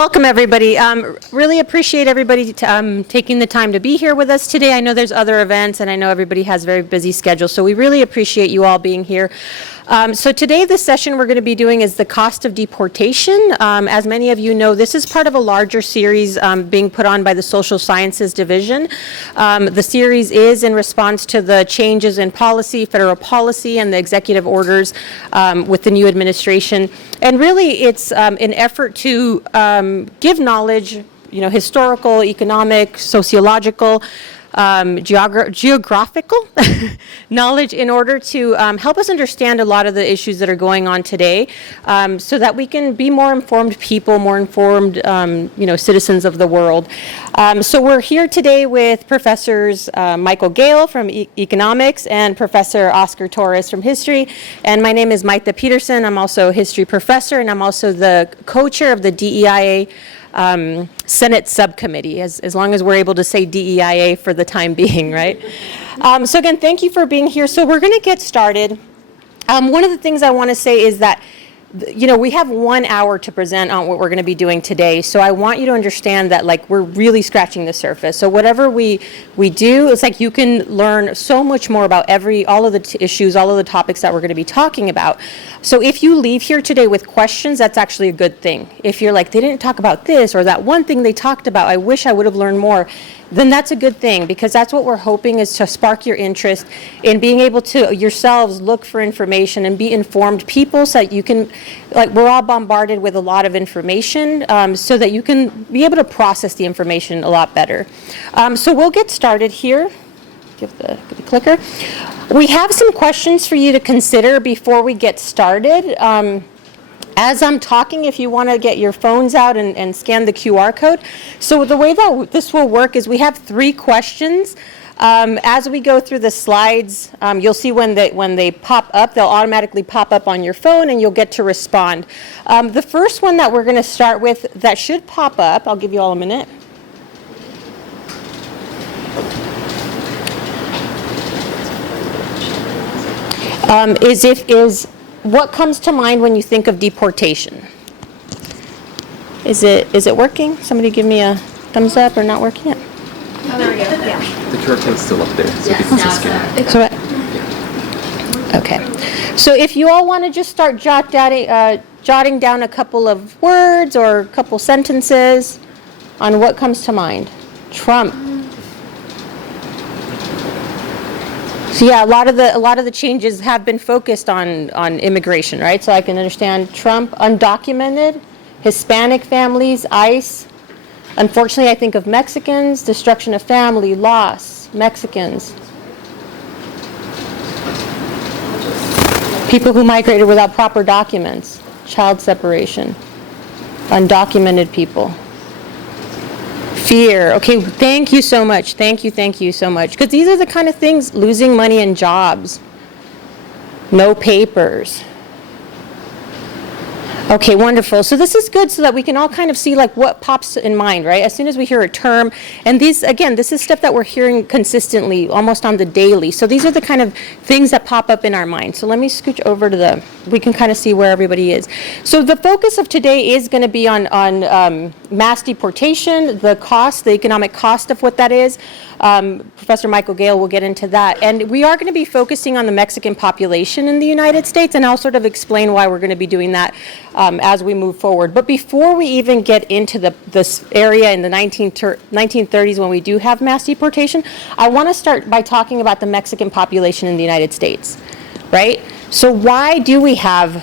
Welcome, everybody. Really appreciate everybody taking the time to be here with us today. I know there's other events, and I know everybody has very busy schedules, so we really appreciate you all being here. So today, the session we're going to be doing is the cost of deportation. As many of you know, this is part of a larger series being put on by the Social Sciences Division. The series is in response to the changes in policy, federal policy, and the executive orders with the new administration. And really, it's an effort to give knowledge, historical, economic, sociological, geographical knowledge in order to help us understand a lot of the issues that are going on today, so that we can be more informed people, more informed, citizens of the world. So we're here today with Professors Michael Gale from Economics and Professor Oscar Torres from History. And my name is Maita Peterson. I'm also a history professor, and I'm also the co-chair of the DEIA Senate subcommittee, as long as we're able to say DEIA for the time being, right? So again, thank you for being here. So we're going to get started. One of the things I want to say is that, we have 1 hour to present on what we're going to be doing today. So I want you to understand that, we're really scratching the surface. So whatever we do, it's like you can learn so much more about all of the issues, all of the topics that we're going to be talking about. So if you leave here today with questions, that's actually a good thing. If you're like, they didn't talk about this, or that one thing they talked about, I wish I would have learned more, then that's a good thing, because that's what we're hoping is to spark your interest in being able to yourselves look for information and be informed people, so that you can, we're all bombarded with a lot of information, so that you can be able to process the information a lot better. So we'll get started here. Give the clicker. We have some questions for you to consider before we get started. As I'm talking, if you want to get your phones out and scan the QR code. So the way that this will work is we have 3 questions. As we go through the slides, you'll see when they pop up, they'll automatically pop up on your phone, and you'll get to respond. The first one that we're going to start with that should pop up, I'll give you all a minute. Is what comes to mind when you think of deportation? Is it working? Somebody give me a thumbs up, or not working yet? Oh, there we go. Yeah. The QR code's still up there, so Yes. people can scan it. Okay. So if you all want to just start jotting down a couple of words or a couple sentences on what comes to mind. Trump. So yeah, a lot of the changes have been focused on immigration, right? So I can understand Trump, undocumented, Hispanic families, ICE. Unfortunately, I think of Mexicans, destruction of family, loss, Mexicans. People who migrated without proper documents, child separation, undocumented people. Fear. Okay, thank you so much. Thank you so much. Because these are the kind of things, losing money and jobs. No papers. Okay, wonderful. So this is good so that we can all kind of see what pops in mind, right? As soon as we hear a term, and these, again, this is stuff that we're hearing consistently, almost on the daily. So these are the kind of things that pop up in our mind. So let me scooch over to we can kind of see where everybody is. So the focus of today is going to be on mass deportation, the economic cost of what that is. Professor Michael Gale will get into that. And we are going to be focusing on the Mexican population in the United States, and I'll sort of explain why we're going to be doing that as we move forward. But before we even get into this area in the 1930s when we do have mass deportation, I want to start by talking about the Mexican population in the United States, right? So why do we have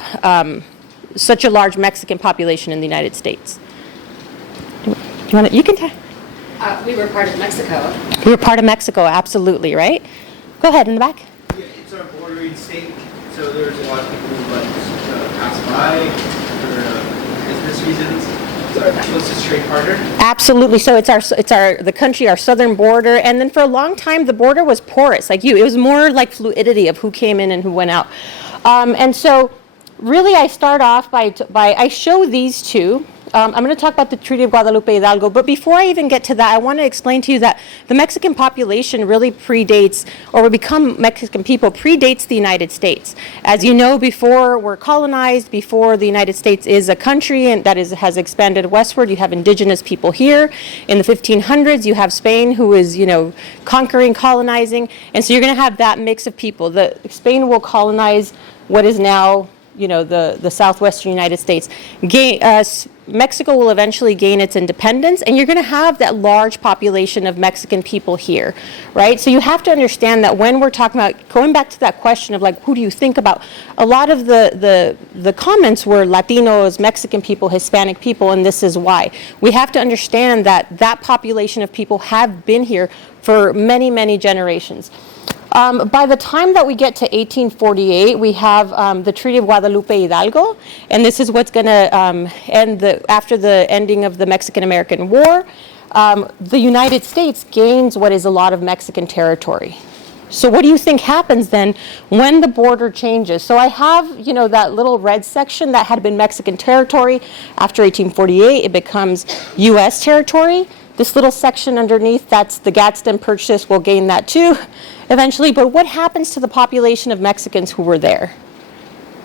such a large Mexican population in the United States? You can We were part of Mexico. We were part of Mexico, absolutely, right? Go ahead, in the back. Yeah, it's our bordering state, so there's a lot of people who pass by for business reasons. It's our closest trade partner. Absolutely. So it's the country, our southern border, and then for a long time the border was porous, it was more like fluidity of who came in and who went out. And so really I start off by I show these two. I'm going to talk about the Treaty of Guadalupe Hidalgo, but before I even get to that, I want to explain to you that the Mexican population really predates, or we become Mexican people, predates the United States. As you know, before we're colonized, before the United States is a country and that has expanded westward, you have indigenous people here. In the 1500s, you have Spain, who is, conquering, colonizing, and so you're going to have that mix of people. Spain will colonize what is now the southwestern United States. Mexico will eventually gain its independence, and you're going to have that large population of Mexican people here, right? So you have to understand that when we're talking about, going back to that question of like, who do you think about? A lot of the comments were Latinos, Mexican people, Hispanic people, and this is why. We have to understand that that population of people have been here for many, many generations. By the time that we get to 1848, we have the Treaty of Guadalupe Hidalgo, and this is what's going to end after the ending of the Mexican-American War. The United States gains what is a lot of Mexican territory. So what do you think happens then when the border changes? So I have, that little red section that had been Mexican territory. After 1848, it becomes U.S. territory. This little section underneath, that's the Gadsden Purchase, will gain that too eventually. But what happens to the population of Mexicans who were there?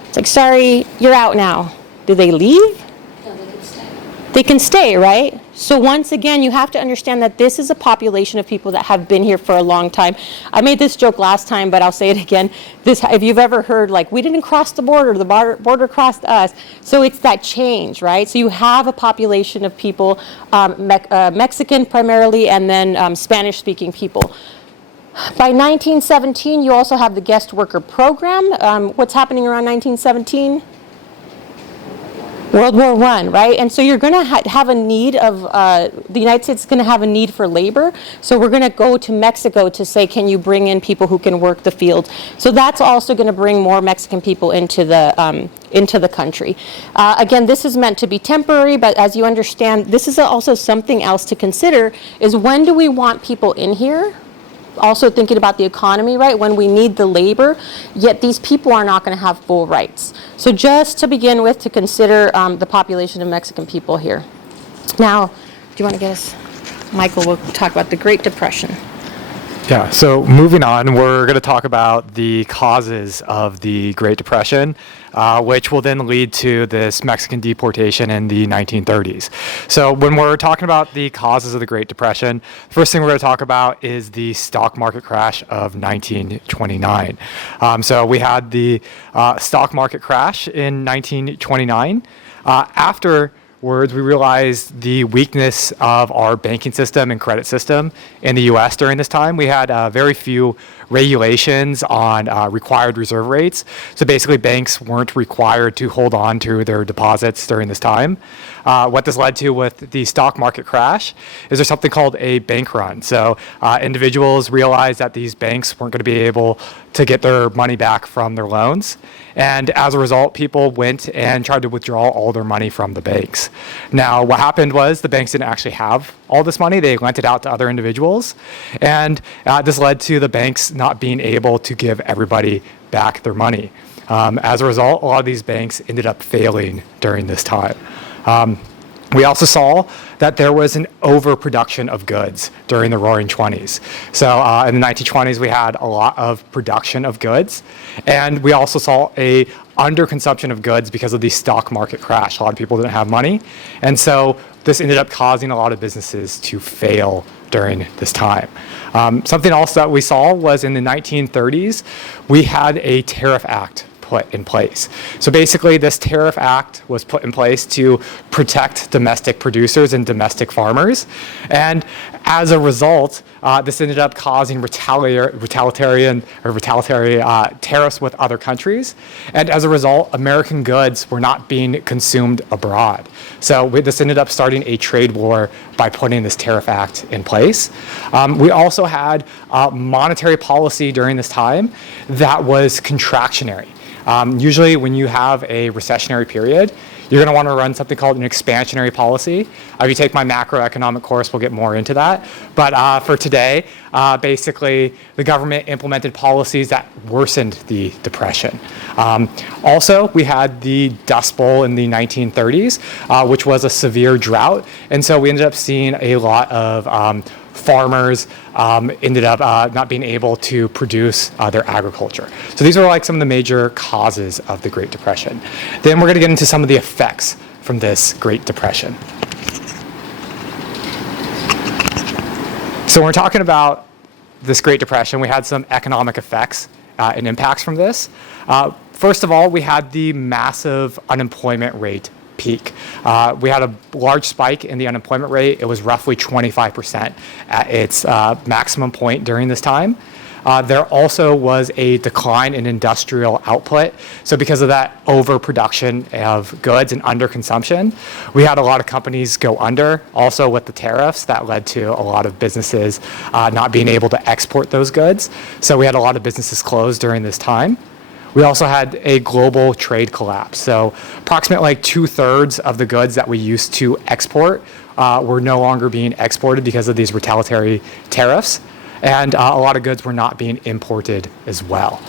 It's like, sorry, you're out now. Do they leave? No, they can stay. They can stay, right? So once again, you have to understand that this is a population of people that have been here for a long time. I made this joke last time, but I'll say it again. If you've ever heard, like, we didn't cross the border crossed us. So it's that change, right? So you have a population of people, Mexican primarily, and then Spanish-speaking people. By 1917, you also have the guest worker program. What's happening around 1917? World War I, right? And so you're going to have a need of, the United States is going to have a need for labor. So we're going to go to Mexico to say, can you bring in people who can work the field? So that's also going to bring more Mexican people into the country. Again, this is meant to be temporary, but as you understand, this is also something else to consider, is when do we want people in here? Also thinking about the economy, right? When we need the labor, yet these people are not going to have full rights. So just to begin with, to consider the population of Mexican people here. Now, do you want to get us? Michael will talk about the Great Depression. Yeah, so moving on, we're going to talk about the causes of the Great Depression, which will then lead to this Mexican deportation in the 1930s. So when we're talking about the causes of the Great Depression, the first thing we're going to talk about is the stock market crash of 1929. So we had the stock market crash in 1929. Afterwards, we realized the weakness of our banking system and credit system in the U.S. during this time. We had very few regulations on required reserve rates. So basically, banks weren't required to hold on to their deposits during this time. What this led to with the stock market crash is there's something called a bank run. So individuals realized that these banks weren't going to be able to get their money back from their loans. And as a result, people went and tried to withdraw all their money from the banks. Now, what happened was the banks didn't actually have all this money. They lent it out to other individuals. And this led to the banks not being able to give everybody back their money. As a result, a lot of these banks ended up failing during this time. We also saw that there was an overproduction of goods during the Roaring 20s. So in the 1920s, we had a lot of production of goods, and we also saw a underconsumption of goods because of the stock market crash. A lot of people didn't have money, and so this ended up causing a lot of businesses to fail during this time. Something else that we saw was in the 1930s, we had a tariff act put in place. So basically, this tariff act was put in place to protect domestic producers and domestic farmers. And as a result, this ended up causing retaliatory tariffs with other countries. And as a result, American goods were not being consumed abroad. So this ended up starting a trade war by putting this tariff act in place. We also had monetary policy during this time that was contractionary. Usually when you have a recessionary period, you're going to want to run something called an expansionary policy. If you take my macroeconomic course, we'll get more into that. But for today, basically, the government implemented policies that worsened the Depression. Also, we had the Dust Bowl in the 1930s, which was a severe drought. And so we ended up seeing a lot of farmers ended up not being able to produce their agriculture. So these are like some of the major causes of the Great Depression. Then we're going to get into some of the effects from this Great Depression. So when we're talking about this Great Depression, we had some economic effects and impacts from this. First of all, we had the massive unemployment rate peak. We had a large spike in the unemployment rate. It was roughly 25% at its maximum point during this time. There also was a decline in industrial output. So because of that overproduction of goods and underconsumption, we had a lot of companies go under. Also with the tariffs, that led to a lot of businesses not being able to export those goods. So we had a lot of businesses closed during this time. We also had a global trade collapse. So approximately like 2/3 of the goods that we used to export were no longer being exported because of these retaliatory tariffs. And a lot of goods were not being imported as well.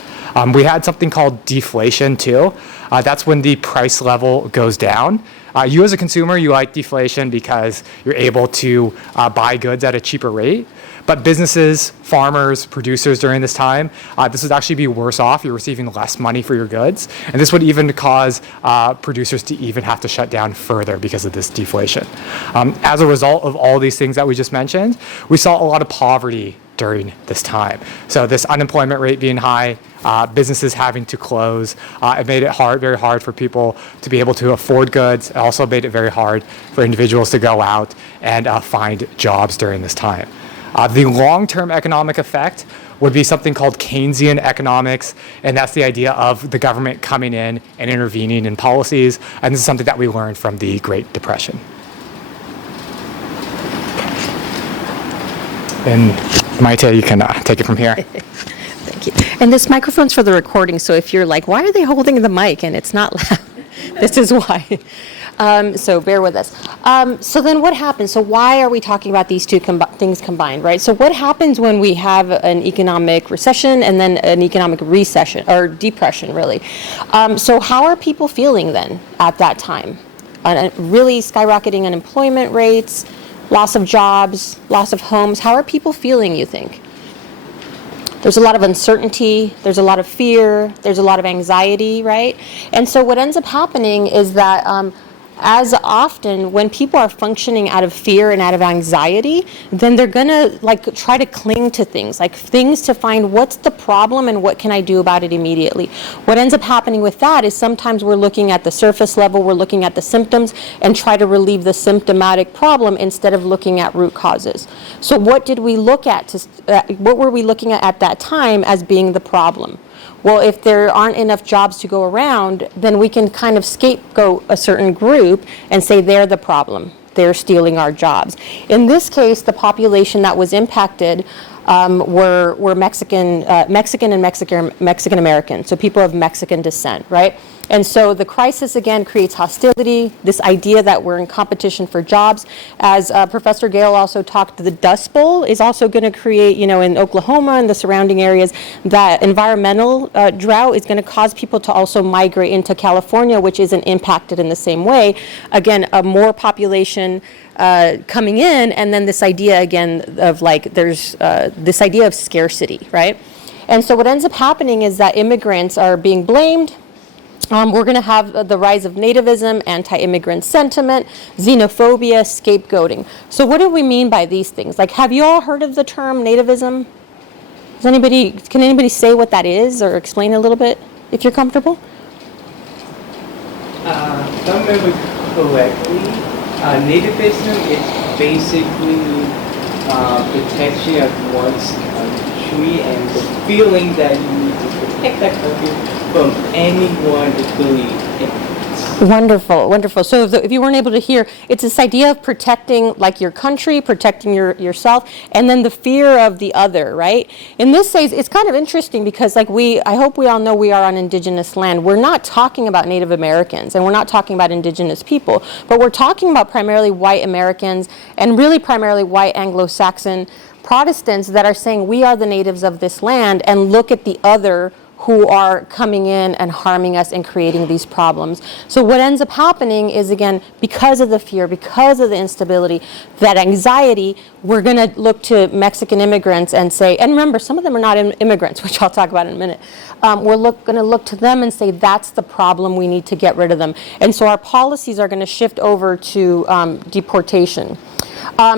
We had something called deflation too. That's when the price level goes down. You as a consumer, you like deflation because you're able to buy goods at a cheaper rate. But businesses, farmers, producers during this time, this would actually be worse off. You're receiving less money for your goods. And this would even cause producers to even have to shut down further because of this deflation. As a result of all these things that we just mentioned, we saw a lot of poverty during this time. So this unemployment rate being high, businesses having to close, it made it very hard for people to be able to afford goods. It also made it very hard for individuals to go out and find jobs during this time. The long-term economic effect would be something called Keynesian economics, and that's the idea of the government coming in and intervening in policies, and this is something that we learned from the Great Depression. And Maite, you can take it from here. Thank you. And this microphone's for the recording, so if you're like, why are they holding the mic and it's not loud? This is why. So bear with us. So then what happens? So why are we talking about these two things combined, right? So what happens when we have an economic recession and then an economic recession, or depression, really? So how are people feeling then at that time? Really skyrocketing unemployment rates, loss of jobs, loss of homes. How are people feeling, you think? There's a lot of uncertainty, there's a lot of fear, there's a lot of anxiety, right? And so what ends up happening is that as often when people are functioning out of fear and out of anxiety, then they're gonna like try to cling to things to find what's the problem and what can I do about it immediately. What ends up happening with that is sometimes we're looking at the surface level, we're looking at the symptoms and try to relieve the symptomatic problem instead of looking at root causes. So what did we look at? What were we looking at that time as being the problem? Well, if there aren't enough jobs to go around, then we can kind of scapegoat a certain group and say they're the problem. They're stealing our jobs. In this case, the population that was impacted were Mexican and Mexican American, so people of Mexican descent, right? And so the crisis again creates hostility, this idea that we're in competition for jobs. As Professor Gale also talked, the Dust Bowl is also going to create, in Oklahoma and the surrounding areas, that environmental drought is going to cause people to also migrate into California, which isn't impacted in the same way. Again, more population coming in, and then this idea again of like there's this idea of scarcity, right? And so what ends up happening is that immigrants are being blamed. We're going to have the rise of nativism, anti-immigrant sentiment, xenophobia, scapegoating. So what do we mean by these things? Like, have you all heard of the term nativism? Can anybody say what that is or explain a little bit if you're comfortable? If I remember correctly, nativism is basically protection of one's country and the feeling that you need to protect that country from anyone who believes in it. Wonderful, wonderful. So if you weren't able to hear, it's this idea of protecting like your country, protecting yourself, and then the fear of the other, right? In this case, it's kind of interesting because like I hope we all know we are on indigenous land. We're not talking about Native Americans and we're not talking about indigenous people, but we're talking about primarily white Americans and really primarily white Anglo-Saxon Protestants that are saying we are the natives of this land and look at the other who are coming in and harming us and creating these problems. So what ends up happening is, again, because of the fear, because of the instability, that anxiety, we're going to look to Mexican immigrants and say, and remember, some of them are not immigrants, which I'll talk about in a minute. We're going to look to them and say, that's the problem, we need to get rid of them. And so our policies are going to shift over to deportation.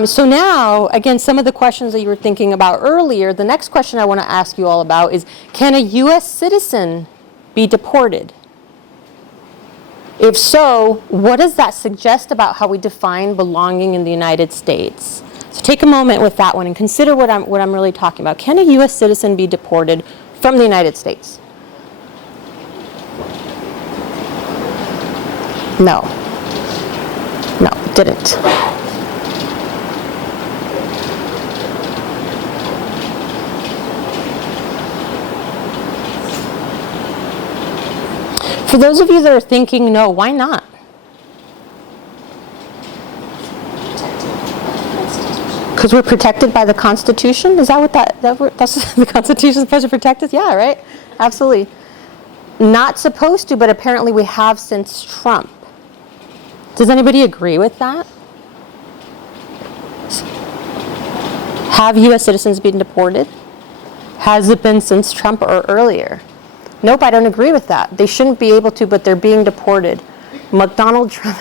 So now, again, some of the questions that you were thinking about earlier, the next question I want to ask you all about is, can a U.S. citizen be deported? If so, what does that suggest about how we define belonging in the United States? So take a moment with that one and consider what I'm really talking about. Can a U.S. citizen be deported from the United States? No. No, it didn't. For those of you that are thinking, no, why not? Because we're protected by the Constitution? Is that what that's the Constitution is supposed to protect us? Yeah, right? Absolutely. Not supposed to, but apparently we have since Trump. Does anybody agree with that? Have U.S. citizens been deported? Has it been since Trump or earlier? Nope, I don't agree with that. They shouldn't be able to, but they're being deported. Donald Trump,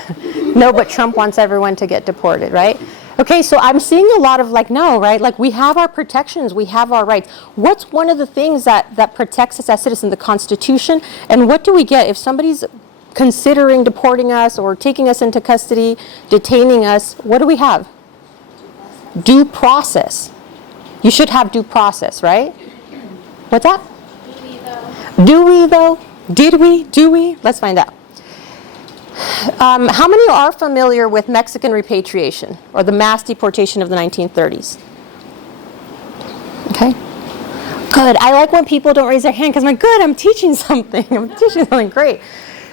no, but Trump wants everyone to get deported, right? Okay, so I'm seeing a lot of like, no, right? Like we have our protections, we have our rights. What's one of the things that protects us as citizens? The Constitution. And what do we get if somebody's considering deporting us or taking us into custody, detaining us? What do we have? Due process. You should have due process, right? What's that? Do we though? Did we? Do we? Let's find out. How many are familiar with Mexican repatriation or the mass deportation of the 1930s? Okay. Good. I like when people don't raise their hand because I'm like, good, I'm teaching something. I'm teaching something great.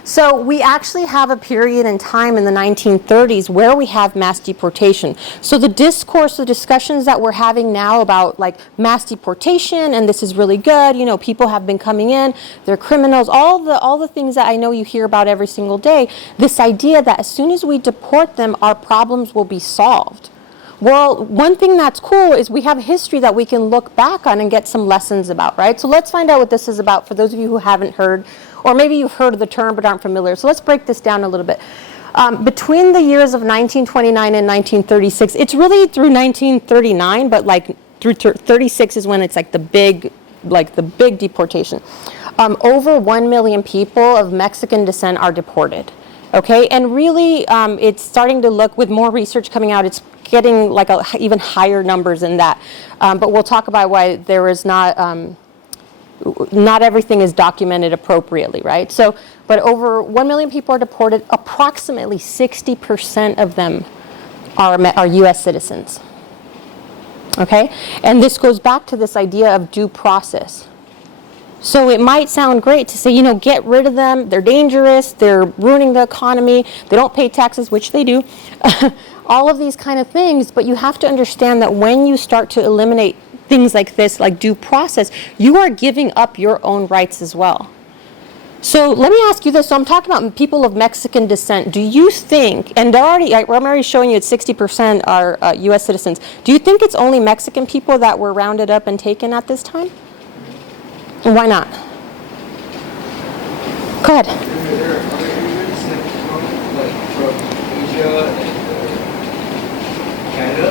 So we actually have a period in time in the 1930s where we have mass deportation. So the discourse, the discussions that we're having now about like mass deportation and this is really good, you know, people have been coming in, they're criminals, all the things that I know you hear about every single day, this idea that as soon as we deport them, our problems will be solved. Well, one thing that's cool is we have history that we can look back on and get some lessons about, right? So let's find out what this is about for those of you who haven't heard, or maybe you've heard of the term but aren't familiar. So let's break this down a little bit. Between the years of 1929 and 1936, it's really through 1939, but like through 36 is when it's like the big deportation. Over 1 million people of Mexican descent are deported. Okay, and really it's starting to look, with more research coming out, it's getting like even higher numbers than that. But we'll talk about why there is not everything is documented appropriately, right? So, but over 1 million people are deported. Approximately 60% of them are U.S. citizens. Okay, and this goes back to this idea of due process. So it might sound great to say, you know, get rid of them. They're dangerous. They're ruining the economy. They don't pay taxes, which they do. All of these kind of things. But you have to understand that when you start to eliminate things like this, like due process, you are giving up your own rights as well. So let me ask you this. So I'm talking about people of Mexican descent. Do you think, and I'm already showing you that 60% are U.S. citizens. Do you think it's only Mexican people that were rounded up and taken at this time? Why not? Go ahead. There are other immigrants that come, like, from Asia and Canada?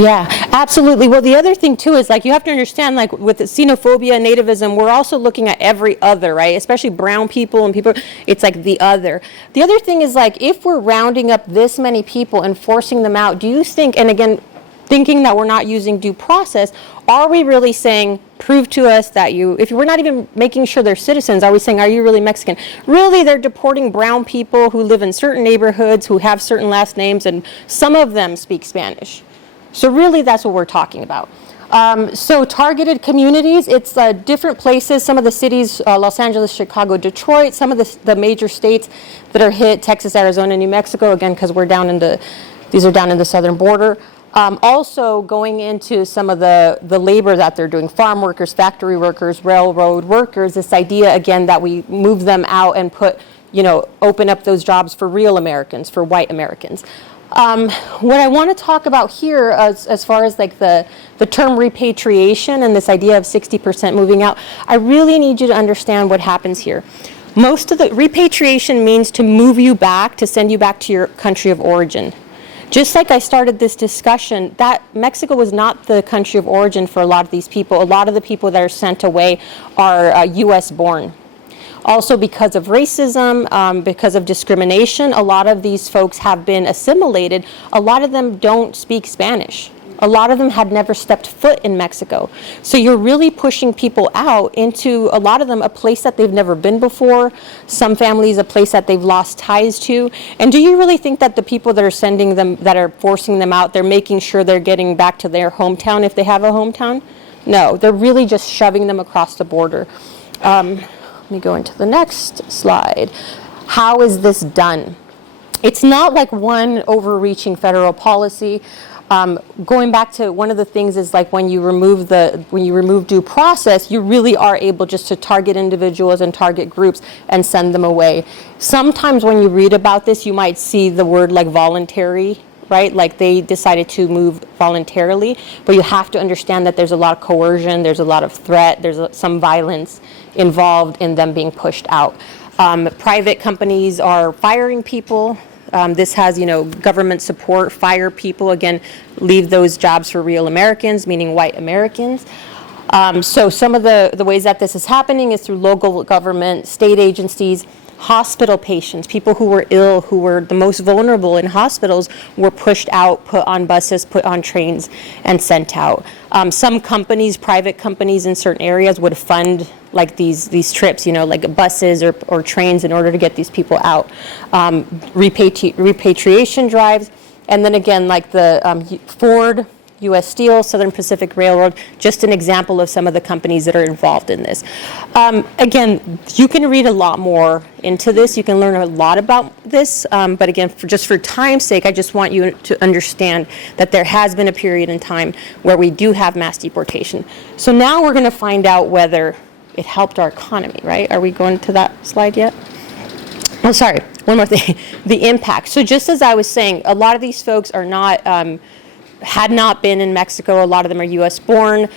Yeah, absolutely. Well, the other thing, too, is, like, you have to understand, like, with the xenophobia and nativism, we're also looking at every other, right? Especially brown people and people, it's like the other. The other thing is, like, if we're rounding up this many people and forcing them out, do you think, and again, thinking that we're not using due process, are we really saying, prove to us that if we're not even making sure they're citizens, are we saying, are you really Mexican? Really, they're deporting brown people who live in certain neighborhoods, who have certain last names, and some of them speak Spanish. So really, that's what we're talking about. So targeted communities, it's different places, some of the cities, Los Angeles, Chicago, Detroit, some of the major states that are hit, Texas, Arizona, New Mexico, again, because these are down in the southern border. Also going into some of the labor that they're doing, farm workers, factory workers, railroad workers, this idea, again, that we move them out and open up those jobs for real Americans, for white Americans. What I want to talk about here as far as like the term repatriation and this idea of 60% moving out, I really need you to understand what happens here. Most of the repatriation means to move you back, to send you back to your country of origin. Just like I started this discussion, that Mexico was not the country of origin for a lot of these people. A lot of the people that are sent away are US born. Also because of racism, because of discrimination, a lot of these folks have been assimilated. A lot of them don't speak Spanish. A lot of them had never stepped foot in Mexico. So you're really pushing people out into, a lot of them, a place that they've never been before. Some families, a place that they've lost ties to. And do you really think that the people that are sending them, that are forcing them out, they're making sure they're getting back to their hometown if they have a hometown? No, they're really just shoving them across the border. Let me go into the next slide. How is this done? It's not like one overreaching federal policy. Going back to one of the things is like when you remove due process, you really are able just to target individuals and target groups and send them away. Sometimes when you read about this, you might see the word like voluntary, right? Like they decided to move voluntarily, but you have to understand that there's a lot of coercion, there's a lot of threat, there's some violence involved in them being pushed out. Private companies are firing people. This has, government support, fire people, again, leave those jobs for real Americans, meaning white Americans. So some of the ways that this is happening is through local government, state agencies, hospital patients, people who were ill, who were the most vulnerable in hospitals, were pushed out, put on buses, put on trains, and sent out. Some companies, private companies in certain areas would fund like these trips, like buses or trains in order to get these people out. Repatriation drives, and then again, like the Ford, U.S. Steel, Southern Pacific Railroad, just an example of some of the companies that are involved in this. Again, you can read a lot more into this. You can learn a lot about this. But again, just for time's sake, I just want you to understand that there has been a period in time where we do have mass deportation. So now we're going to find out whether it helped our economy, right? Are we going to that slide yet? Oh, sorry. One more thing. The impact. So just as I was saying, a lot of these folks are not... had not been in Mexico. A lot of them are U.S. born.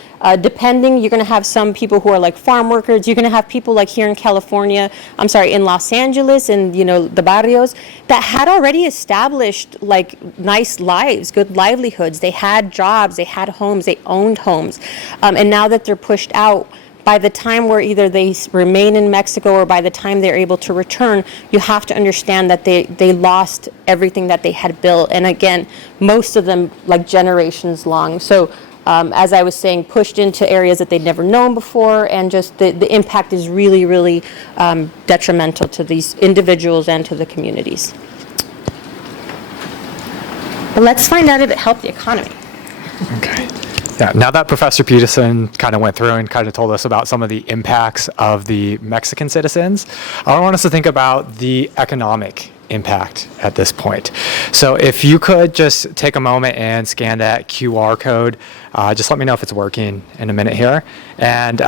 Depending, you're going to have some people who are like farm workers. You're going to have people like here in California, in Los Angeles and, the barrios that had already established like nice lives, good livelihoods. They had jobs, they had homes, they owned homes. And now that they're pushed out, by the time where either they remain in Mexico or by the time they're able to return, you have to understand that they lost everything that they had built. And again, most of them like generations long. So as I was saying, pushed into areas that they'd never known before, and just the impact is really, really detrimental to these individuals and to the communities. But let's find out if it helped the economy. Okay. Yeah, now that Professor Peterson kind of went through and kind of told us about some of the impacts of the Mexican citizens, I want us to think about the economic impact at this point. So if you could just take a moment and scan that QR code, just let me know if it's working in a minute here. And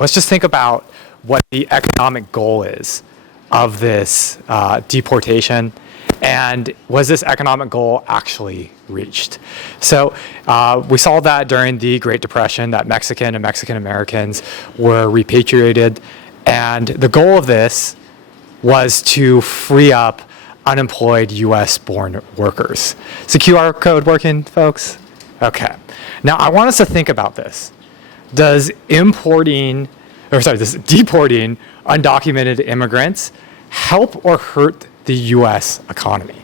let's just think about what the economic goal is of this deportation. And was this economic goal actually reached? So we saw that during the Great Depression, that Mexican and Mexican Americans were repatriated. And the goal of this was to free up unemployed US-born workers. Is the QR code working, folks? Okay. Now I want us to think about this. Does deporting undocumented immigrants help or hurt the U.S. economy?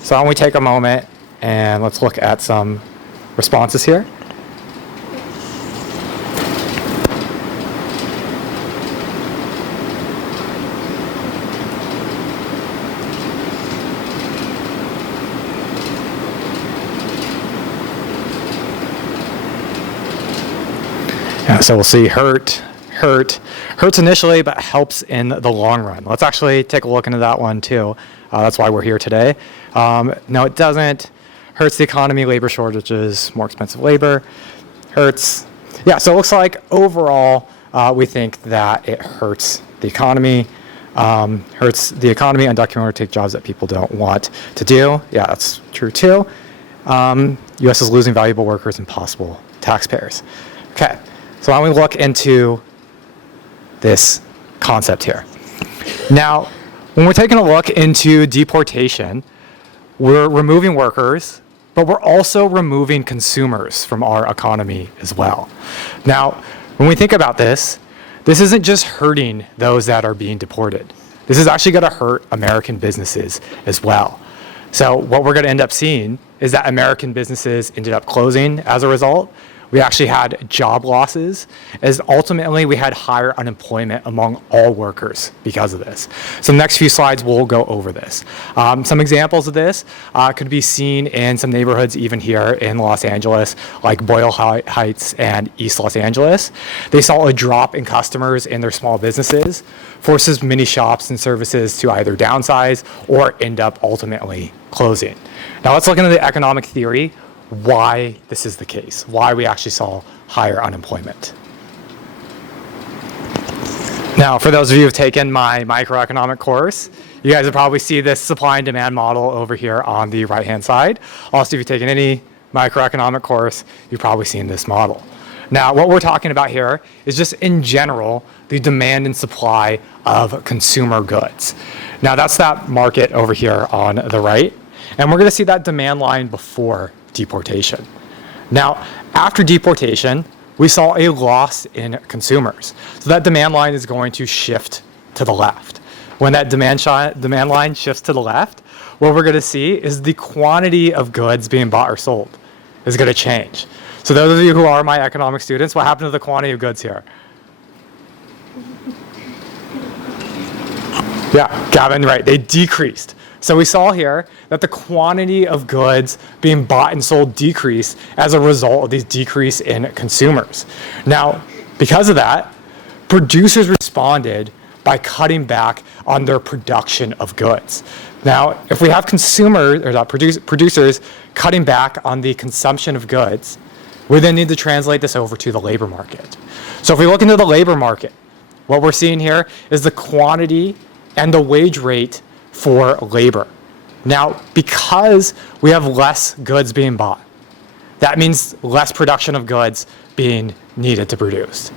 So why don't we take a moment and let's look at some responses here? Yeah, so we'll see hurts initially, but helps in the long run. Let's actually take a look into that one too. That's why we're here today. No, it doesn't. Hurts the economy, labor shortages, more expensive labor. Hurts. Yeah, so it looks like overall, we think that it hurts the economy. Undocumented workers take jobs that people don't want to do. Yeah, that's true too. U.S. is losing valuable workers and possible taxpayers. Okay, so why don't we look into this concept here. Now, when we're taking a look into deportation, we're removing workers, but we're also removing consumers from our economy as well. Now, when we think about this isn't just hurting those that are being deported. This is actually going to hurt American businesses as well. So what we're going to end up seeing is that American businesses ended up closing as a result. We actually had job losses, as ultimately we had higher unemployment among all workers because of this. So the next few slides we'll go over this. Some examples of this could be seen in some neighborhoods even here in Los Angeles, like Boyle Heights and East Los Angeles. They saw a drop in customers in their small businesses, forces many shops and services to either downsize or end up ultimately closing. Now let's look into the economic theory why this is the case, why we actually saw higher unemployment. Now, for those of you who've taken my microeconomic course, you guys will probably see this supply and demand model over here on the right-hand side. Also, if you've taken any microeconomic course, you've probably seen this model. Now, what we're talking about here is just in general, the demand and supply of consumer goods. Now, that's that market over here on the right. And we're going to see that demand line before deportation. Now, after deportation, we saw a loss in consumers. So that demand line is going to shift to the left. When that demand line shifts to the left, what we're going to see is the quantity of goods being bought or sold is going to change. So those of you who are my economic students, what happened to the quantity of goods here? Yeah, Gavin, right, they decreased. So we saw here that the quantity of goods being bought and sold decreased as a result of these decrease in consumers. Now, because of that, producers responded by cutting back on their production of goods. Now, if we have producers cutting back on the consumption of goods, we then need to translate this over to the labor market. So if we look into the labor market, what we're seeing here is the quantity and the wage rate for labor. Now, because we have less goods being bought, that means less production of goods being needed to produce.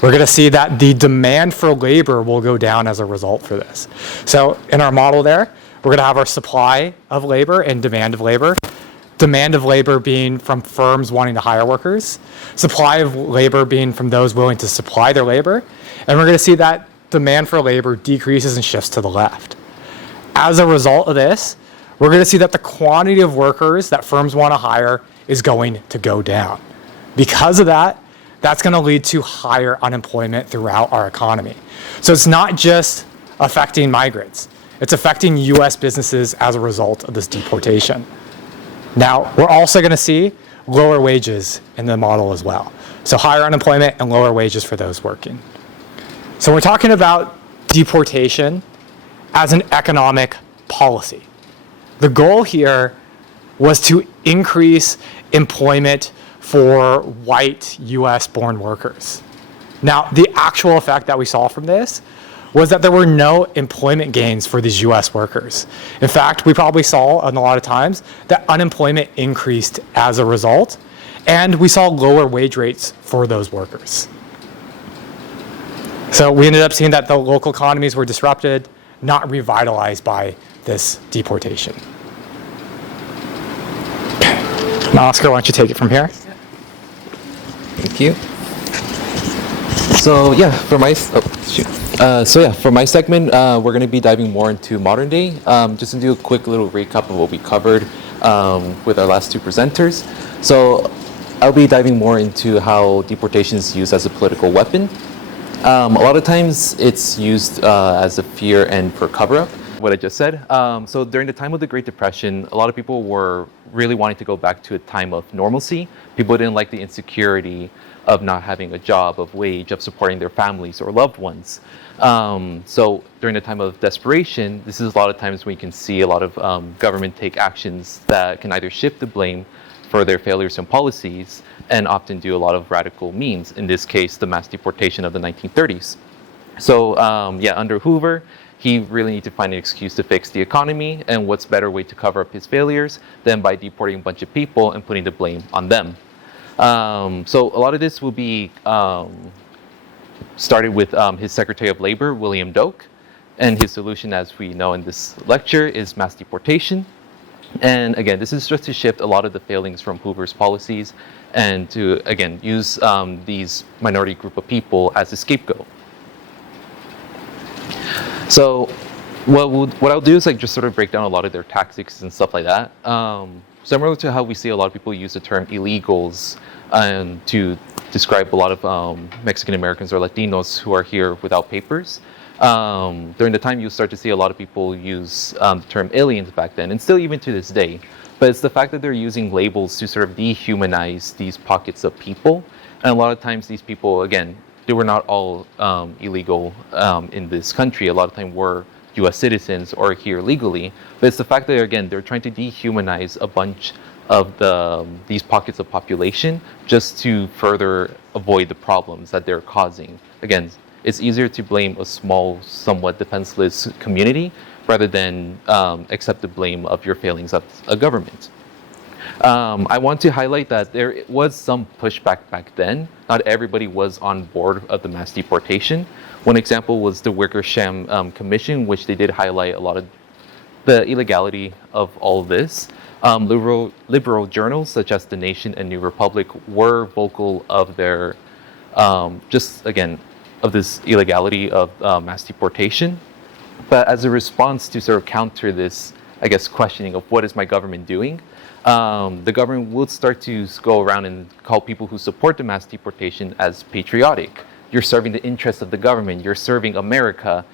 We're going to see that the demand for labor will go down as a result for this. So in our model there, we're going to have our supply of labor and demand of labor. Demand of labor being from firms wanting to hire workers, supply of labor being from those willing to supply their labor, and we're going to see that demand for labor decreases and shifts to the left. As a result of this, we're going to see that the quantity of workers that firms want to hire is going to go down. Because of that, that's going to lead to higher unemployment throughout our economy. So it's not just affecting migrants, it's affecting U.S. businesses as a result of this deportation. Now, we're also going to see lower wages in the model as well. So higher unemployment and lower wages for those working. So we're talking about deportation as an economic policy. The goal here was to increase employment for white US-born workers. Now, the actual effect that we saw from this was that there were no employment gains for these US workers. In fact, we probably saw in a lot of times that unemployment increased as a result, and we saw lower wage rates for those workers. So we ended up seeing that the local economies were disrupted, not revitalized by this deportation. Now, Oscar, why don't you take it from here? Thank you. So yeah, for my for my segment, we're going to be diving more into modern day. Just to do a quick little recap of what we covered. with our last two presenters. So I'll be diving more into how deportation is used as a political weapon. A lot of times it's used as a fear and for cover-up, what I just said. So during the time of the Great Depression, a lot of people were really wanting to go back to a time of normalcy. People didn't like the insecurity of not having a job, of wage, of supporting their families or loved ones. So during the time of desperation, this is a lot of times when you can see a lot of government take actions that can either shift the blame for their failures and policies and often do a lot of radical means, in this case, the mass deportation of the 1930s. So under Hoover, he really needed to find an excuse to fix the economy, and what's better way to cover up his failures than by deporting a bunch of people and putting the blame on them. So a lot of this will be started with his Secretary of Labor, William Doak, and his solution, as we know in this lecture, is mass deportation. And again, this is just to shift a lot of the failings from Hoover's policies and to, again, use these minority group of people as a scapegoat. So what I'll do is like just sort of break down a lot of their tactics and stuff like that. Similar to how we see a lot of people use the term illegals to describe a lot of Mexican Americans or Latinos who are here without papers. During the time, you'll start to see a lot of people use the term aliens back then, and still even to this day. But it's the fact that they're using labels to sort of dehumanize these pockets of people. And a lot of times these people, again, they were not all illegal in this country. A lot of time were US citizens or here legally. But it's the fact that, again, they're trying to dehumanize a bunch of these pockets of population just to further avoid the problems that they're causing. Again, it's easier to blame a small, somewhat defenseless community rather than accept the blame of your failings as a government. I want to highlight that there was some pushback back then. Not everybody was on board of the mass deportation. One example was the Wickersham Commission, which they did highlight a lot of the illegality of all of this. Liberal journals such as The Nation and New Republic were vocal of their, just again, of this illegality of mass deportation. But as a response to sort of counter this, I guess, questioning of what is my government doing, the government would start to go around and call people who support the mass deportation as patriotic. You're serving the interests of the government. You're serving America.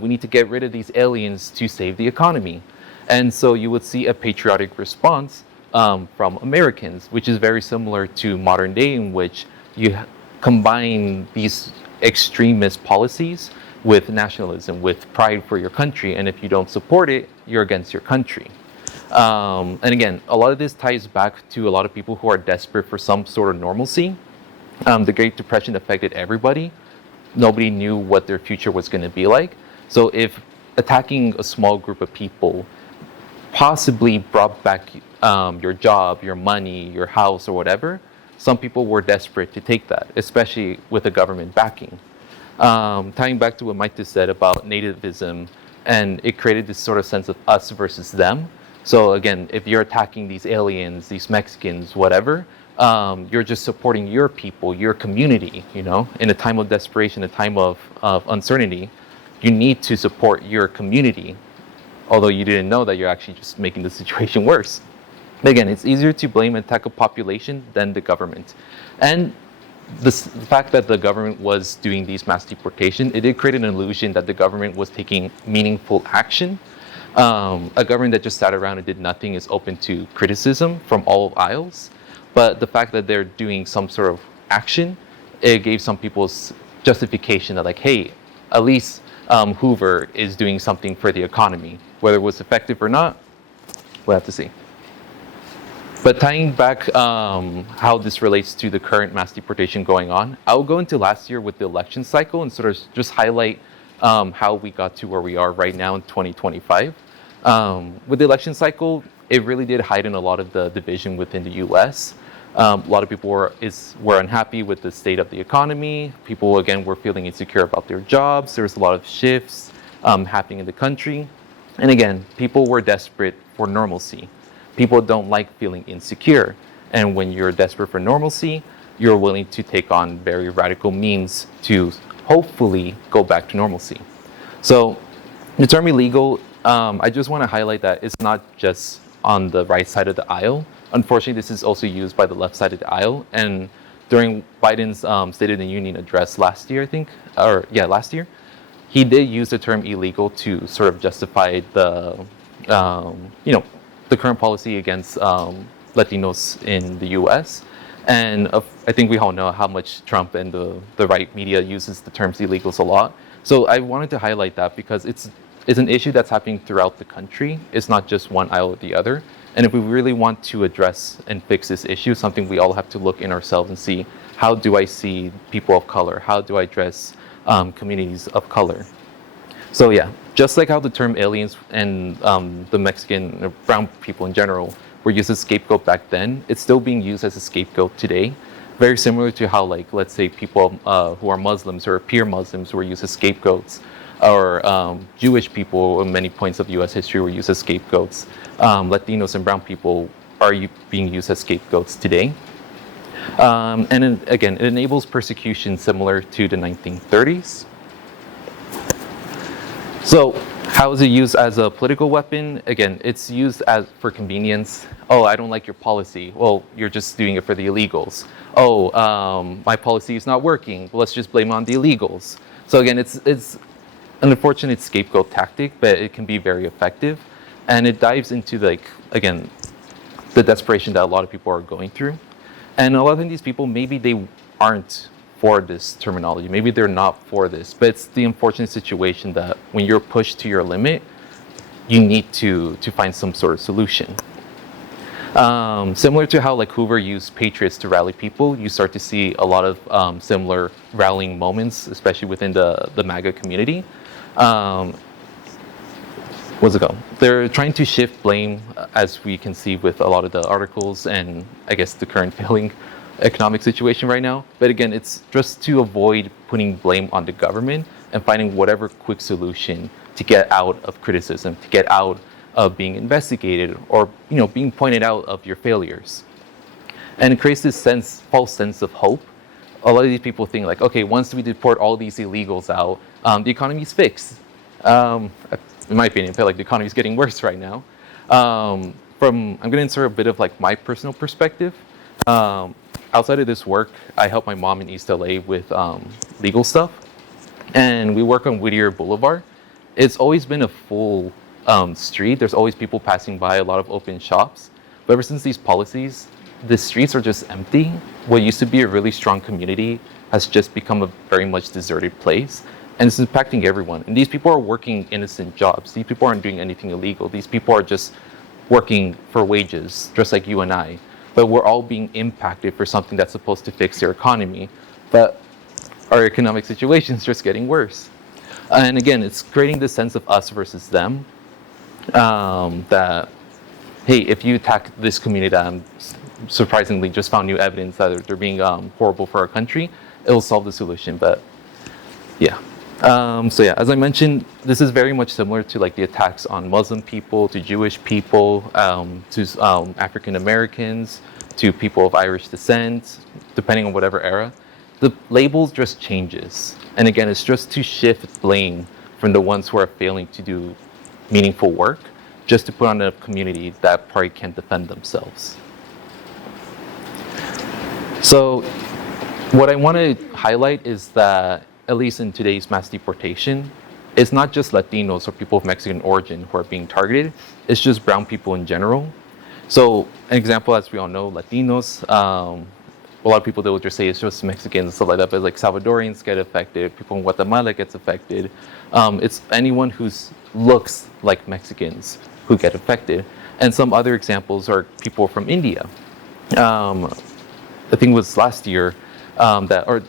We need to get rid of these aliens to save the economy. And so you would see a patriotic response from Americans, which is very similar to modern day, in which you combine these extremist policies with nationalism, with pride for your country, and if you don't support it, you're against your country. And again, a lot of this ties back to a lot of people who are desperate for some sort of normalcy. The Great Depression affected everybody. Nobody knew what their future was going to be like. So if attacking a small group of people possibly brought back your job, your money, your house, or whatever, some people were desperate to take that, especially with the government backing. Tying back to what Mike just said about nativism, and it created this sort of sense of us versus them. So again, if you're attacking these aliens, these Mexicans, whatever, you're just supporting your people, your community, you know? In a time of desperation, a time of uncertainty, you need to support your community, although you didn't know that you're actually just making the situation worse. Again, it's easier to blame and attack a population than the government. And the fact that the government was doing these mass deportation, it did create an illusion that the government was taking meaningful action. A government that just sat around and did nothing is open to criticism from all aisles. But the fact that they're doing some sort of action, it gave some people's justification that like, hey, at least Hoover is doing something for the economy. Whether it was effective or not, we'll have to see. But tying back how this relates to the current mass deportation going on, I'll go into last year with the election cycle and sort of just highlight how we got to where we are right now in 2025. With the election cycle, it really did heighten a lot of the division within the US. A lot of people were unhappy with the state of the economy. People, again, were feeling insecure about their jobs. There was a lot of shifts happening in the country. And again, people were desperate for normalcy. People don't like feeling insecure. And when you're desperate for normalcy, you're willing to take on very radical means to hopefully go back to normalcy. So the term illegal, I just want to highlight that it's not just on the right side of the aisle. Unfortunately, this is also used by the left side of the aisle. And during Biden's State of the Union address last year, last year, he did use the term illegal to sort of justify the current policy against Latinos in the U.S. And I think we all know how much Trump and the right media uses the terms illegals a lot. So I wanted to highlight that because it's an issue that's happening throughout the country. It's not just one aisle or the other. And if we really want to address and fix this issue, something we all have to look in ourselves and see, how do I see people of color? How do I address communities of color? So yeah, just like how the term aliens and the Mexican or brown people in general were used as a scapegoat back then, it's still being used as a scapegoat today. Very similar to how, like, let's say people who are Muslims or appear Muslims were used as scapegoats, or Jewish people in many points of U.S. history were used as scapegoats. Latinos and brown people are being used as scapegoats today. And again, it enables persecution similar to the 1930s. So how is it used as a political weapon? Again, it's used for convenience. Oh, I don't like your policy. Well, you're just doing it for the illegals. Oh, my policy is not working. Well, let's just blame it on the illegals. So again, it's an unfortunate scapegoat tactic, but it can be very effective. And it dives into, like, again, the desperation that a lot of people are going through. And a lot of these people, maybe they aren't for this terminology. Maybe they're not for this, but it's the unfortunate situation that when you're pushed to your limit, you need to find some sort of solution. Similar to how, like, Hoover used patriots to rally people, you start to see a lot of similar rallying moments, especially within the MAGA community. What's it called? They're trying to shift blame, as we can see with a lot of the articles and I guess the current failing economic situation right now. But again, it's just to avoid putting blame on the government and finding whatever quick solution to get out of criticism, to get out of being investigated or, you know, being pointed out of your failures. And it creates this false sense of hope. A lot of these people think, like, okay, once we deport all these illegals out, the economy's fixed. In my opinion, I feel like the economy is getting worse right now. I'm going to insert a bit of, like, my personal perspective. Outside of this work, I help my mom in East LA with legal stuff, and we work on Whittier Boulevard. It's always been a full street. There's always people passing by, a lot of open shops. But ever since these policies, the streets are just empty. What used to be a really strong community has just become a very much deserted place. And it's impacting everyone. And these people are working innocent jobs. These people aren't doing anything illegal. These people are just working for wages, just like you and I. But we're all being impacted for something that's supposed to fix their economy. But our economic situation is just getting worse. And again, it's creating this sense of us versus them. That, hey, if you attack this community that surprisingly just found new evidence that they're being horrible for our country, it'll solve the solution. But yeah. So yeah, as I mentioned, this is very much similar to, like, the attacks on Muslim people, to Jewish people, to African Americans, to people of Irish descent, depending on whatever era. The label just changes. And again, it's just to shift blame from the ones who are failing to do meaningful work, just to put on a community that probably can't defend themselves. So what I want to highlight is that, at least in today's mass deportation, it's not just Latinos or people of Mexican origin who are being targeted, it's just brown people in general. So an example, as we all know, Latinos, a lot of people, they will just say it's just Mexicans and stuff like that, but like Salvadorians get affected, people in Guatemala gets affected. It's anyone who looks like Mexicans who get affected. And some other examples are people from India. I think it was last year,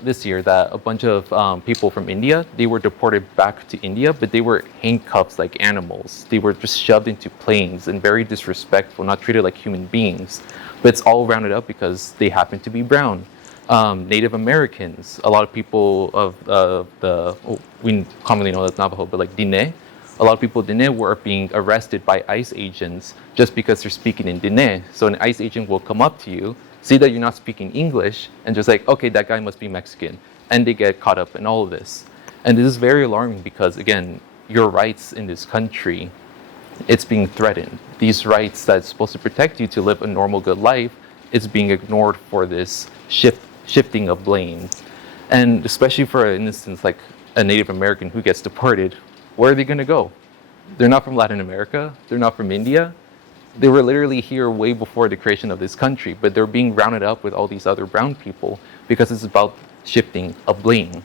this year, that a bunch of people from India, they were deported back to India, but they were handcuffed like animals. They were just shoved into planes and very disrespectful, not treated like human beings. But it's all rounded up because they happen to be brown. Native Americans, a lot of people of we commonly know as Navajo, but like Diné, a lot of people in Diné were being arrested by ICE agents just because they're speaking in Diné. So an ICE agent will come up to you, see that you're not speaking English, and just like, okay, that guy must be Mexican. And they get caught up in all of this. And this is very alarming because, again, your rights in this country it's being threatened. These rights that's supposed to protect you to live a normal, good life is being ignored for this shifting of blame. And especially for an instance like a Native American who gets deported, where are they going to go? They're not from Latin America. They're not from India. They were literally here way before the creation of this country, but they're being rounded up with all these other brown people because it's about shifting of blame.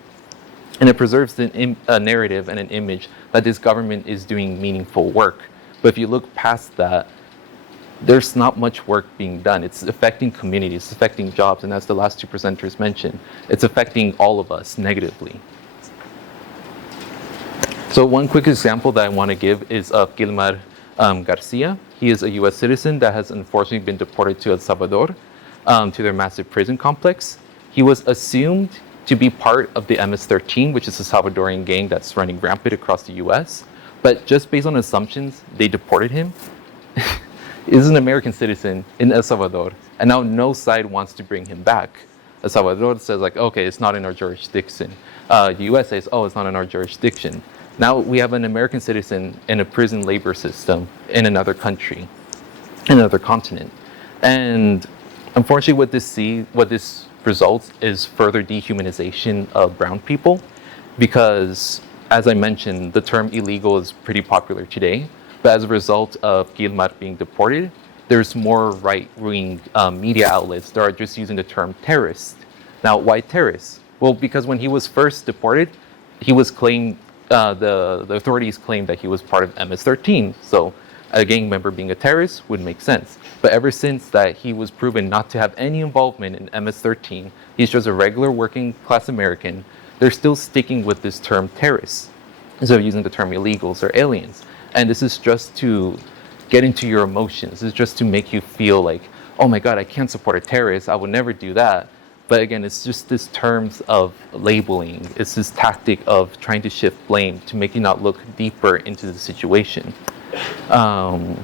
And it preserves a narrative and an image that this government is doing meaningful work. But if you look past that, there's not much work being done. It's affecting communities, it's affecting jobs, and as the last two presenters mentioned, it's affecting all of us negatively. So one quick example that I want to give is of Gilmar Garcia. He is a U.S. citizen that has unfortunately been deported to El Salvador, to their massive prison complex. He was assumed to be part of the MS-13, which is a Salvadorian gang that's running rampant across the U.S. But just based on assumptions, they deported him. He's an American citizen in El Salvador, and now no side wants to bring him back. El Salvador says like, okay, it's not in our jurisdiction. The U.S. says, oh, it's not in our jurisdiction. Now we have an American citizen in a prison labor system in another country, in another continent. And unfortunately what this results is further dehumanization of brown people, because as I mentioned, the term illegal is pretty popular today, but as a result of Gilmar being deported, there's more right-wing media outlets that are just using the term terrorist. Now, why terrorist? Well, because when he was first deported, he was claimed, the authorities claimed that he was part of MS-13. So a gang member being a terrorist would make sense. But ever since that he was proven not to have any involvement in MS-13, he's just a regular working class American, they're still sticking with this term terrorist instead of using the term illegals or aliens. And this is just to get into your emotions. It's just to make you feel like, oh my God, I can't support a terrorist. I would never do that. But again, it's just this terms of labeling. It's this tactic of trying to shift blame to make you not look deeper into the situation. So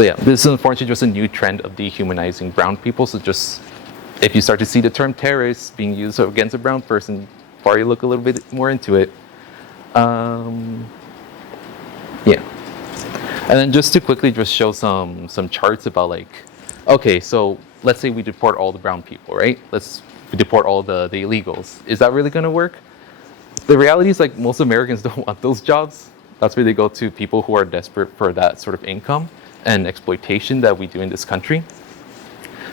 yeah, this is unfortunately just a new trend of dehumanizing brown people. So just, if you start to see the term terrorist being used against a brown person, probably look a little bit more into it. Yeah. And then just to quickly just show some charts about like, okay, so let's say we deport all the brown people, right? We deport all the illegals. Is that really gonna work? The reality is like most Americans don't want those jobs. That's where they go to people who are desperate for that sort of income and exploitation that we do in this country.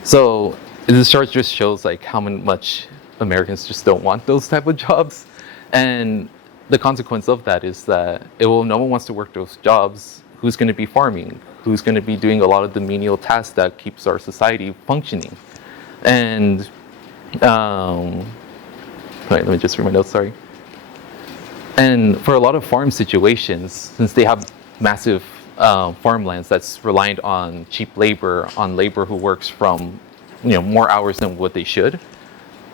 So this chart just shows like how much Americans just don't want those type of jobs. And the consequence of that is that no one wants to work those jobs. Who's going to be farming? Who's going to be doing a lot of the menial tasks that keeps our society functioning? And right, let me just read my notes, sorry. And for a lot of farm situations, since they have massive farmlands that's reliant on cheap labor, on labor who works from more hours than what they should,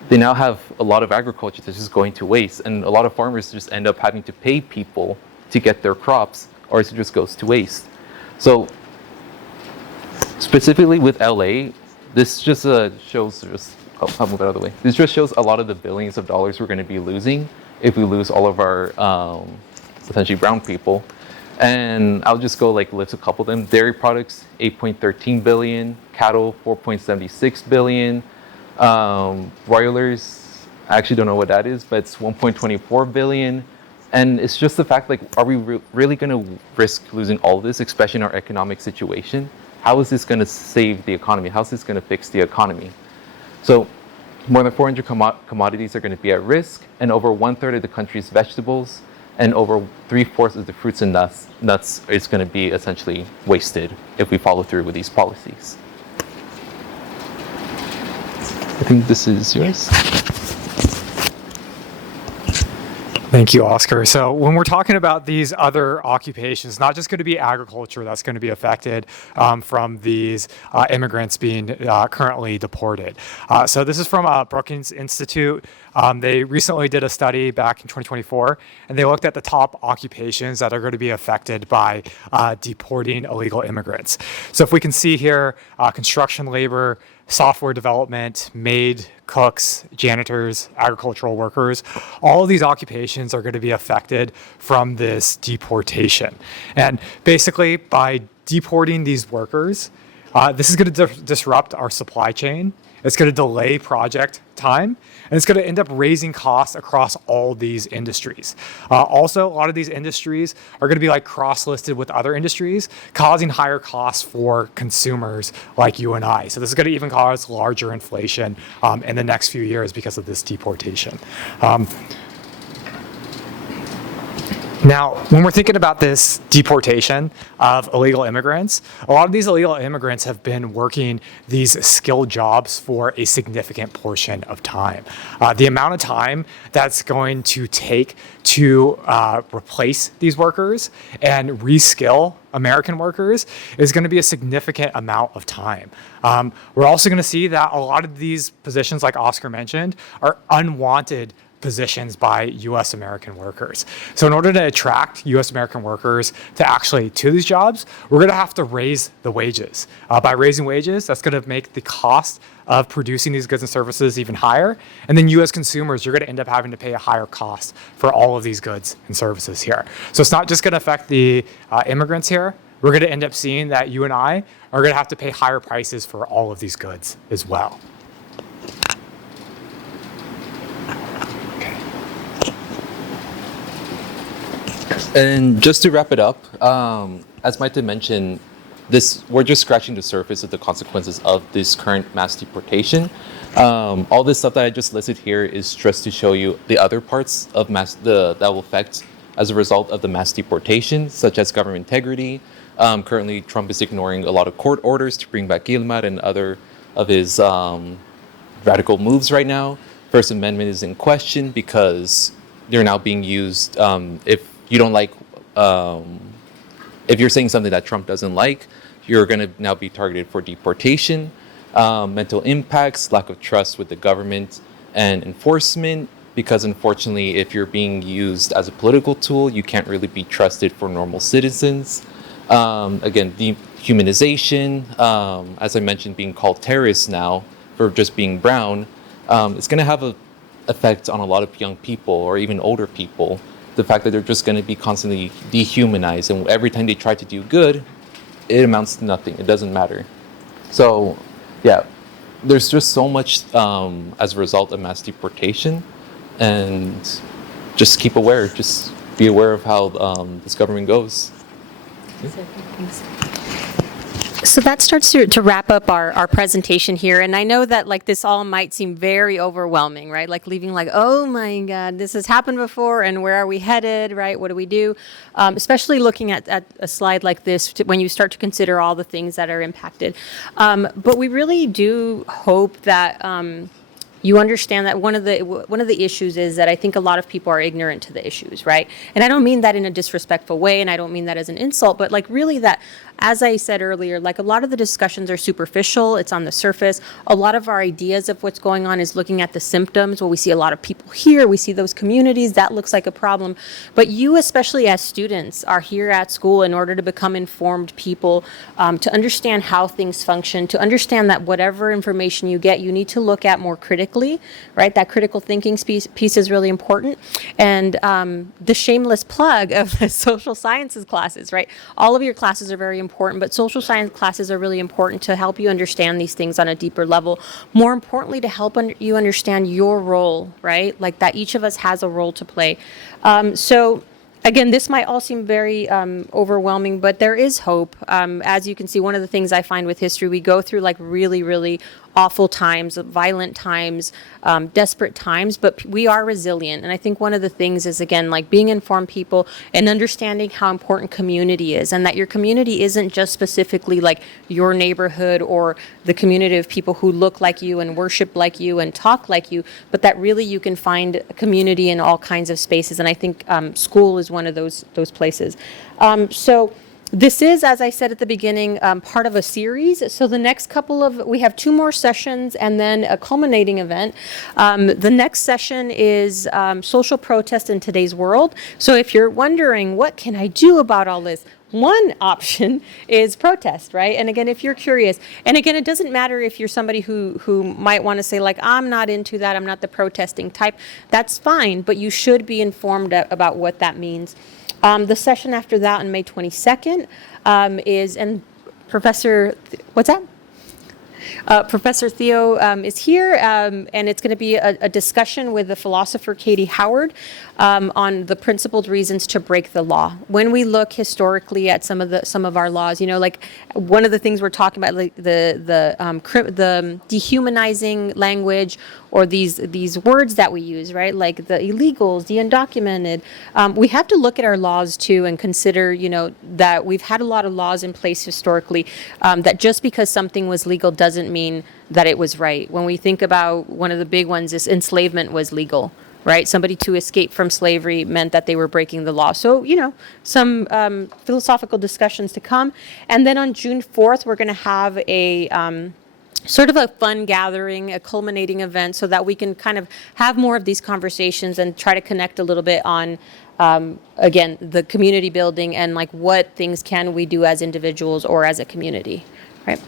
they now have a lot of agriculture that's just going to waste, and a lot of farmers just end up having to pay people to get their crops, or it just goes to waste. So specifically with LA, this just shows, I'll move it out of the way. This just shows a lot of the billions of dollars we're going to be losing if we lose all of our essentially brown people. And I'll just go list a couple of them. Dairy products, 8.13 billion, cattle, 4.76 billion, broilers, I actually don't know what that is, but it's 1.24 billion. And it's just the fact, are we really going to risk losing all of this, especially in our economic situation? How is this going to save the economy? How is this going to fix the economy? So more than 400 commodities are going to be at risk, and over 1/3 of the country's vegetables and over 3/4 of the fruits and nuts is going to be essentially wasted if we follow through with these policies. I think this is yours. Thank you, Oscar. So when we're talking about these other occupations, not just going to be agriculture that's going to be affected from these immigrants being currently deported. So this is from Brookings Institute. They recently did a study back in 2024, and they looked at the top occupations that are going to be affected by deporting illegal immigrants. So if we can see here, construction labor, software development, maid, cooks, janitors, agricultural workers, all of these occupations are going to be affected from this deportation. And basically, by deporting these workers, this is going to disrupt our supply chain. It's going to delay project time, and it's going to end up raising costs across all these industries. Also, a lot of these industries are going to be like cross-listed with other industries, causing higher costs for consumers like you and I. So this is going to even cause larger inflation in the next few years because of this deportation. Now, when we're thinking about this deportation of illegal immigrants, a lot of these illegal immigrants have been working these skilled jobs for a significant portion of time. The amount of time that's going to take to replace these workers and reskill American workers is going to be a significant amount of time. We're also going to see that a lot of these positions, like Oscar mentioned, are unwanted positions by U.S. American workers. So in order to attract U.S. American workers to these jobs, we're going to have to raise the wages. By raising wages, that's going to make the cost of producing these goods and services even higher. And then you as consumers, you're going to end up having to pay a higher cost for all of these goods and services here. So it's not just going to affect the immigrants here. We're going to end up seeing that you and I are going to have to pay higher prices for all of these goods as well. And just to wrap it up, as Maite mentioned, we're just scratching the surface of the consequences of this current mass deportation. All this stuff that I just listed here is just to show you the other parts of that will affect as a result of the mass deportation, such as government integrity. Currently, Trump is ignoring a lot of court orders to bring back Gilmar and other of his radical moves right now. First Amendment is in question because they're now being used. If you don't like, if you're saying something that Trump doesn't like, you're going to now be targeted for deportation. Mental impacts, lack of trust with the government and enforcement, because unfortunately, if you're being used as a political tool, you can't really be trusted for normal citizens. Again, dehumanization, as I mentioned, being called terrorists now for just being brown, it's going to have an effect on a lot of young people or even older people. The fact that they're just going to be constantly dehumanized, and every time they try to do good, it amounts to nothing. It doesn't matter. So, yeah, there's just so much as a result of mass deportation, and just keep aware. Just be aware of how this government goes. So that starts to wrap up our presentation here. And I know that like this all might seem very overwhelming, right? Like leaving like, oh my God, this has happened before and where are we headed, right? What do we do? Especially looking at a slide like this when you start to consider all the things that are impacted. But we really do hope that you understand that one of the issues is that I think a lot of people are ignorant to the issues, right? And I don't mean that in a disrespectful way, and I don't mean that as an insult, but like really that, as I said earlier, like a lot of the discussions are superficial, it's on the surface. A lot of our ideas of what's going on is looking at the symptoms. Well, we see a lot of people here, we see those communities, that looks like a problem. But you, especially as students, are here at school in order to become informed people, to understand how things function, to understand that whatever information you get, you need to look at more critically, right? That critical thinking piece is really important. And the shameless plug of the social sciences classes, right? All of your classes are very important, but social science classes are really important to help you understand these things on a deeper level. More importantly, to help you understand your role, right? Like that each of us has a role to play. So again, this might all seem very overwhelming, but there is hope. As you can see, one of the things I find with history, we go through like really, really awful times, violent times, desperate times, but we are resilient. And I think one of the things is, again, like being informed people and understanding how important community is, and that your community isn't just specifically like your neighborhood or the community of people who look like you and worship like you and talk like you, but that really you can find a community in all kinds of spaces. And I think school is one of those places. So this is, as I said at the beginning, part of a series. So the next we have 2 more sessions and then a culminating event. The next session is social protest in today's world. So if you're wondering, what can I do about all this? one option is protest, right? And again, if you're curious, and again, it doesn't matter if you're somebody who might want to say like, I'm not into that, I'm not the protesting type, that's fine, but you should be informed about what that means. The session after that on May 22nd is, and what's that? Professor Theo is here, and it's going to be a discussion with the philosopher Katie Howard on the principled reasons to break the law. When we look historically at some of our laws, like one of the things we're talking about, like the dehumanizing language, or these words that we use, right? Like the illegals, the undocumented. We have to look at our laws too and consider, that we've had a lot of laws in place historically, that just because something was legal doesn't mean that it was right. When we think about one of the big ones is enslavement was legal, right? Somebody to escape from slavery meant that they were breaking the law. So, some philosophical discussions to come. And then on June 4th, we're going to have a sort of a fun gathering, a culminating event, so that we can kind of have more of these conversations and try to connect a little bit on, again, the community building and like what things can we do as individuals or as a community, right?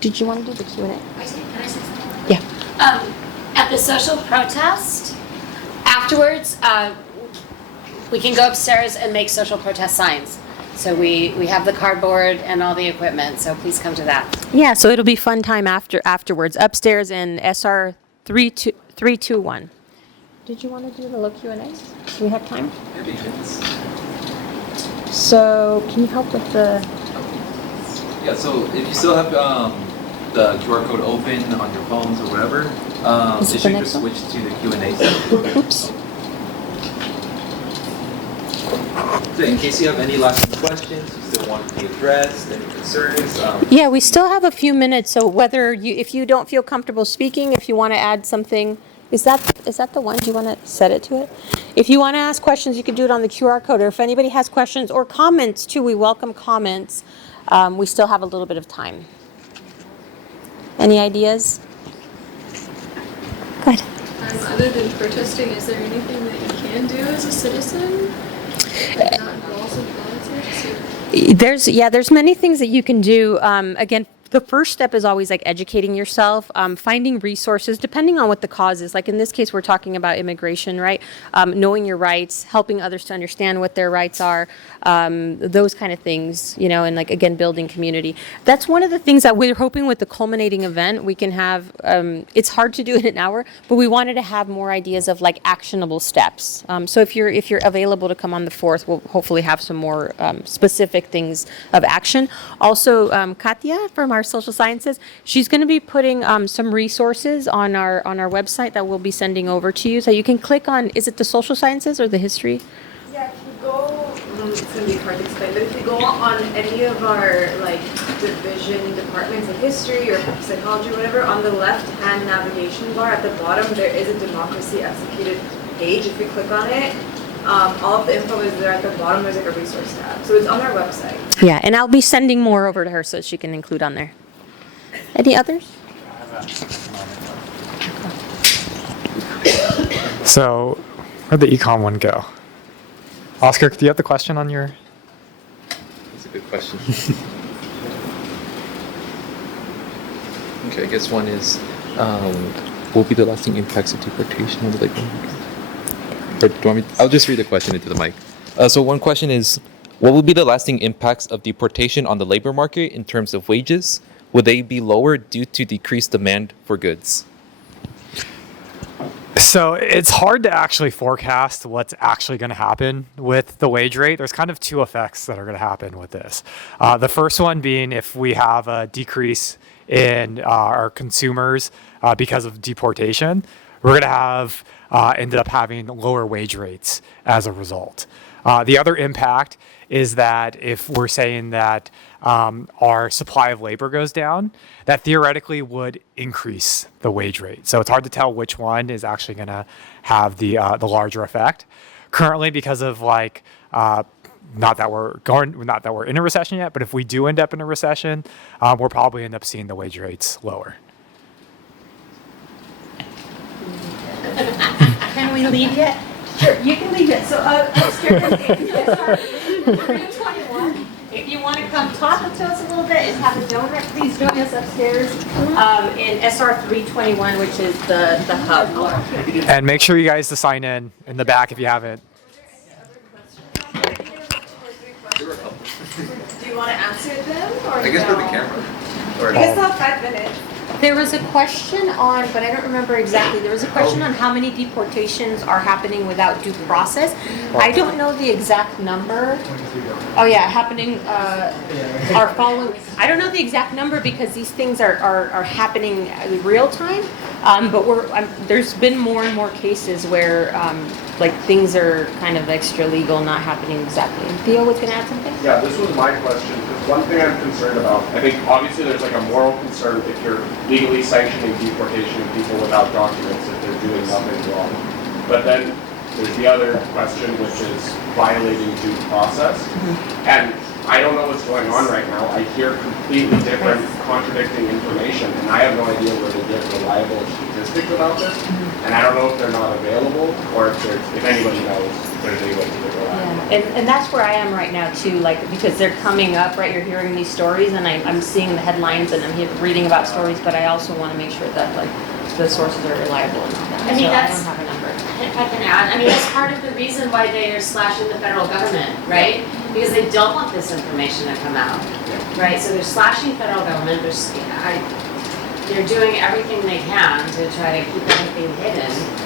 Did you want to do the Q&A? Can I say something? Yeah. At the social protest, afterwards, we can go upstairs and make social protest signs. So we have the cardboard and all the equipment, so please come to that. Yeah, so it'll be fun time afterwards, upstairs in SR 321. Did you want to do the little Q&A? Do we have time? So can you help with the... Yeah, so if you still have the QR code open on your phones or whatever, Is it it the should next just one? switch to the Q&A section. Oops. So in case you have any last questions, you still want to be addressed, any concerns. Yeah, we still have a few minutes, so if you don't feel comfortable speaking, if you want to add something, is that the one? Do you want to set it to it? If you want to ask questions, you can do it on the QR code, or if anybody has questions or comments too, we welcome comments. We still have a little bit of time. Any ideas? Good. Other than protesting, is there anything that you can do as a citizen? Like not involved in politics? There's many things that you can do. Again, the first step is always like educating yourself, finding resources, depending on what the cause is. Like in this case, we're talking about immigration, right? Knowing your rights, helping others to understand what their rights are, those kind of things, and like, again, building community. That's one of the things that we're hoping with the culminating event we can have. It's hard to do in an hour, but we wanted to have more ideas of like actionable steps. So if you're available to come on the 4th, we'll hopefully have some more specific things of action. Also, Katya from our social sciences, she's going to be putting some resources on our website that we'll be sending over to you. So you can click on, is it the social sciences or the history? Yeah, if you go, it's going to be hard to explain, but if you go on any of our division departments of history or psychology or whatever, on the left-hand navigation bar at the bottom, there is a democracy executed page. If you click on it, all of the info is there at the bottom. There's like a resource tab. So it's on our website. Yeah, and I'll be sending more over to her so she can include on there. Any others? So, where'd the econ one go? Oscar, do you have the question on your... That's a good question. Okay, I guess one is, what will be the lasting impacts of deportation on the labor market? Or do you want me? I'll just read the question into the mic. So one question is, what will be the lasting impacts of deportation on the labor market in terms of wages? Will they be lower due to decreased demand for goods? So it's hard to actually forecast what's actually going to happen with the wage rate. There's kind of two effects that are going to happen with this. The first one being if we have a decrease in our consumers because of deportation, we're going to have ended up having lower wage rates as a result. The other impact is that if we're saying that our supply of labor goes down, that theoretically would increase the wage rate. So it's hard to tell which one is actually going to have the larger effect. Currently, because of not that we're in a recession yet, but if we do end up in a recession, we'll probably end up seeing the wage rates lower. Can we leave yet? Sure, you can leave it. So upstairs in SR 321, you want to come talk to us a little bit and have a donut, please join us upstairs in SR 321, which is the hub. And make sure you guys to sign in the back if you haven't. Do you want to answer them or I guess for the no? camera. You guys still have 5 minutes. There was a question on, but I don't remember exactly, there was a question on how many deportations are happening without due process. I don't know the exact number. Oh yeah, happening, are following, I don't know the exact number because these things are happening in real time. But there's been more and more cases where, like things are kind of extra legal, not happening exactly. And Theo was gonna add something? Yeah, this was my question, because one thing I'm concerned about, I think obviously there's like a moral concern if you're legally sanctioning deportation of people without documents if they're doing nothing wrong. But then there's the other question, which is violating due process. And I don't know what's going on right now. I hear completely different contradicting information, and I have no idea where to get reliable statistics about this. And I don't know if they're not available, or if anybody knows if there's any way to get reliable. Yeah, and that's where I am right now too, like, because they're coming up, right, you're hearing these stories, and I'm seeing the headlines, and I'm reading about stories, but I also want to make sure that, like, the sources are reliable and all that. I mean, So that's- I don't have a number. If I can add, I mean, that's part of the reason why they are slashing the federal government, right? Because they don't want this information to come out, right? So they're slashing federal government, they're doing everything they can to try to keep everything hidden.